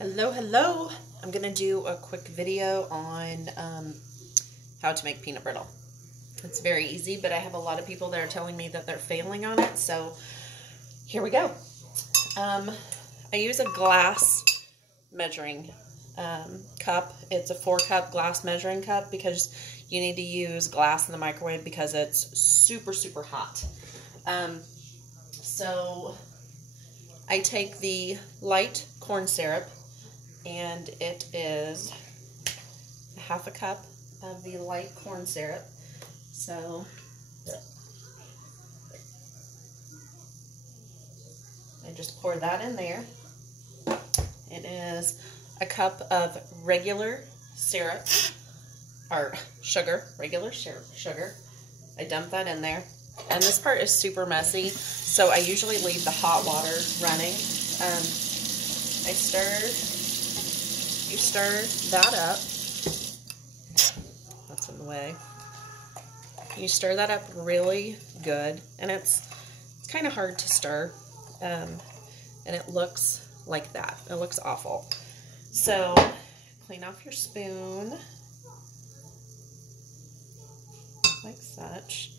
Hello, hello. I'm going to do a quick video on how to make peanut brittle. It's very easy, but I have a lot of people that are telling me that they're failing on it, so here we go. I use a glass measuring cup. It's a 4-cup glass measuring cup because you need to use glass in the microwave because it's super, super hot. So I take the light corn syrup, and it is half a cup of the light corn syrup. So I just pour that in there. It is a cup of regular syrup, or sugar, regular syrup, sugar. I dump that in there. And this part is super messy, so I usually leave the hot water running. You stir that up. That's in the way. You stir that up really good, and it's kind of hard to stir, and it looks like that. It looks awful. So clean off your spoon like such,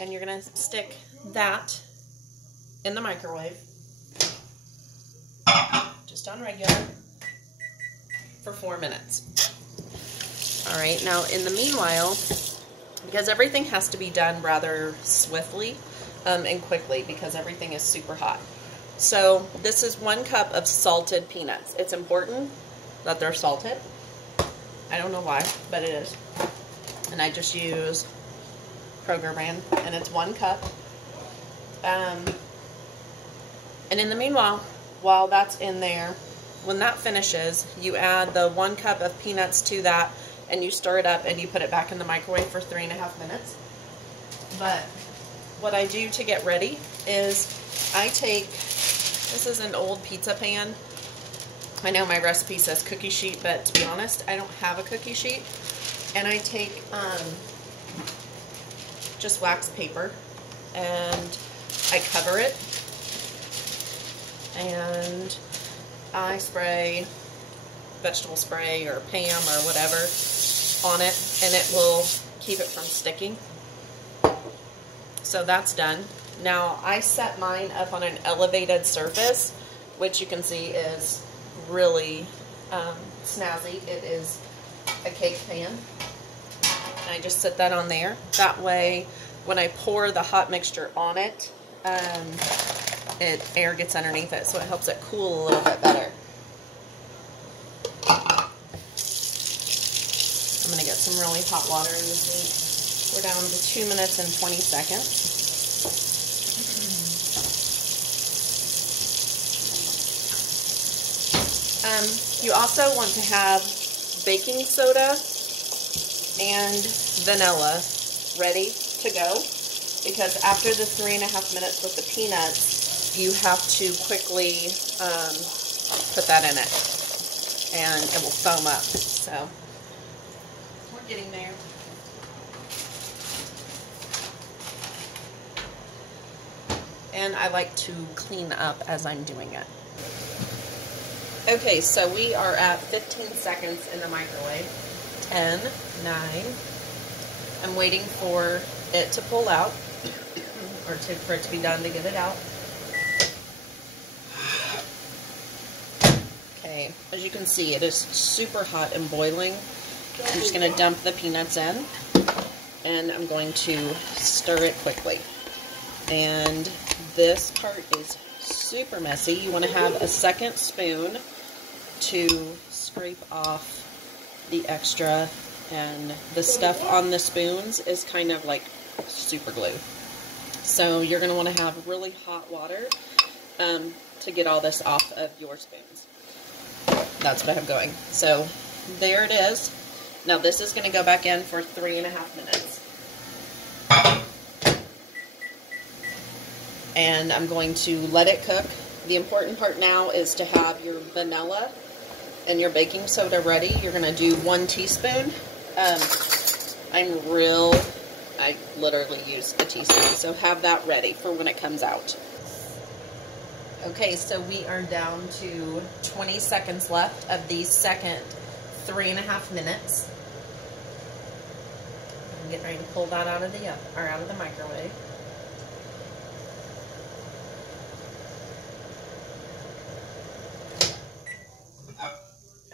and you're gonna stick that in the microwave, just on regular, for 4 minutes. All right, now in the meanwhile, because everything has to be done rather swiftly and quickly because everything is super hot. So this is 1 cup of salted peanuts. It's important that they're salted. I don't know why, but it is. And I just use Kroger brand, and it's 1 cup. And in the meanwhile, while that's in there, when that finishes, you add the 1 cup of peanuts to that, and you stir it up, and you put it back in the microwave for 3.5 minutes. But what I do to get ready is I take, this is an old pizza pan. I know my recipe says cookie sheet, but to be honest, I don't have a cookie sheet. And I take just wax paper, and I cover it, and I spray vegetable spray or Pam or whatever on it, and it will keep it from sticking. So that's done. Now I set mine up on an elevated surface, which you can see is really snazzy. It is a cake pan. And I just set that on there. That way, when I pour the hot mixture on it, air gets underneath it, so it helps it cool a little bit better. I'm going to get some really hot water in the sink. We're down to 2 minutes and 20 seconds. You also want to have baking soda and vanilla ready to go, because after the 3.5 minutes with the peanuts, you have to quickly put that in it, and it will foam up. So we're getting there. And I like to clean up as I'm doing it. Okay, so we are at 15 seconds in the microwave. 10, 9. I'm waiting for it to pull out, or for it to be done to get it out. Okay, as you can see, it is super hot and boiling. I'm just going to dump the peanuts in, and I'm going to stir it quickly. And this part is super messy. You want to have a second spoon to scrape off the extra, and the stuff on the spoons is kind of like super glue. So you're going to want to have really hot water to get all this off of your spoons. That's what I have going. So there it is. Now this is going to go back in for 3.5 minutes. And I'm going to let it cook. The important part now is to have your vanilla and your baking soda ready. You're going to do 1 teaspoon. I literally use a teaspoon, so have that ready for when it comes out. Okay, so we are down to 20 seconds left of the second 3.5 minutes. I'm getting ready to pull that out of the microwave.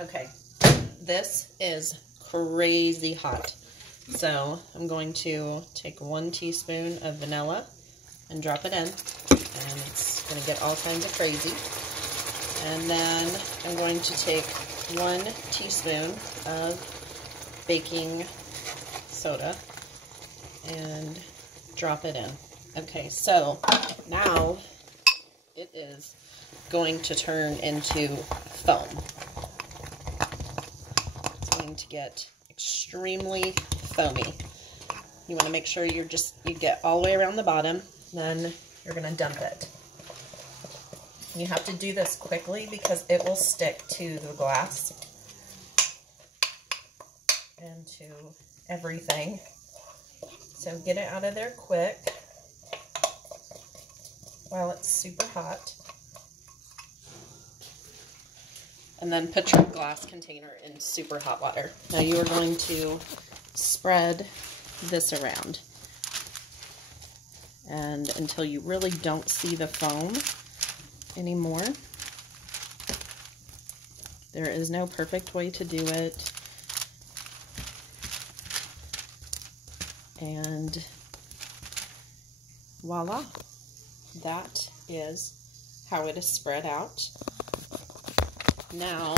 Okay, this is crazy hot. So I'm going to take 1 teaspoon of vanilla and drop it in, and it's going to get all kinds of crazy. And then I'm going to take 1 teaspoon of baking soda and drop it in. Okay, so now it is going to turn into foam. It's going to get extremely foamy. You want to make sure you get all the way around the bottom, then you're going to dump it. You have to do this quickly because it will stick to the glass and to everything. So get it out of there quick while it's super hot. And then put your glass container in super hot water. Now you are going to spread this around, and until you really don't see the foam anymore. There is no perfect way to do it. And voila, that is how it is spread out. Now,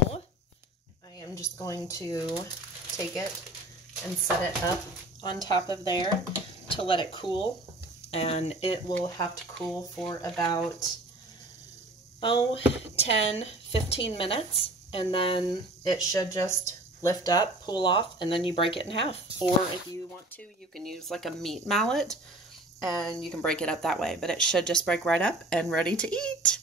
I am just going to take it and set it up on top of there to let it cool. And it will have to cool for about, 10-15 minutes. And then it should just lift up, pull off, and then you break it in half. Or if you want to, you can use like a meat mallet and you can break it up that way. But it should just break right up and ready to eat.